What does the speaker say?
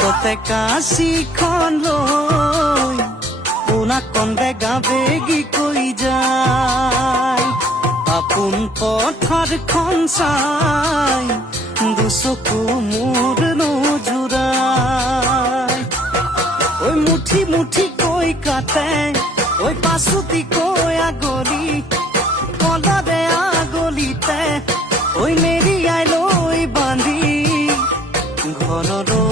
হাততে কাঁচিখন লৈ পোনাকণ বেগা বেগি কৈ যায় আপোন পথাৰখন চাই দুচকু মোৰ নোজোৰাই ঐ মুঠি মুঠি কৈ কাটে ঐ পাছুতি কৈ আগলি কলৰে আগলিতে ঐ মেৰিয়াই লৈ বান্ধি ঘৰৰ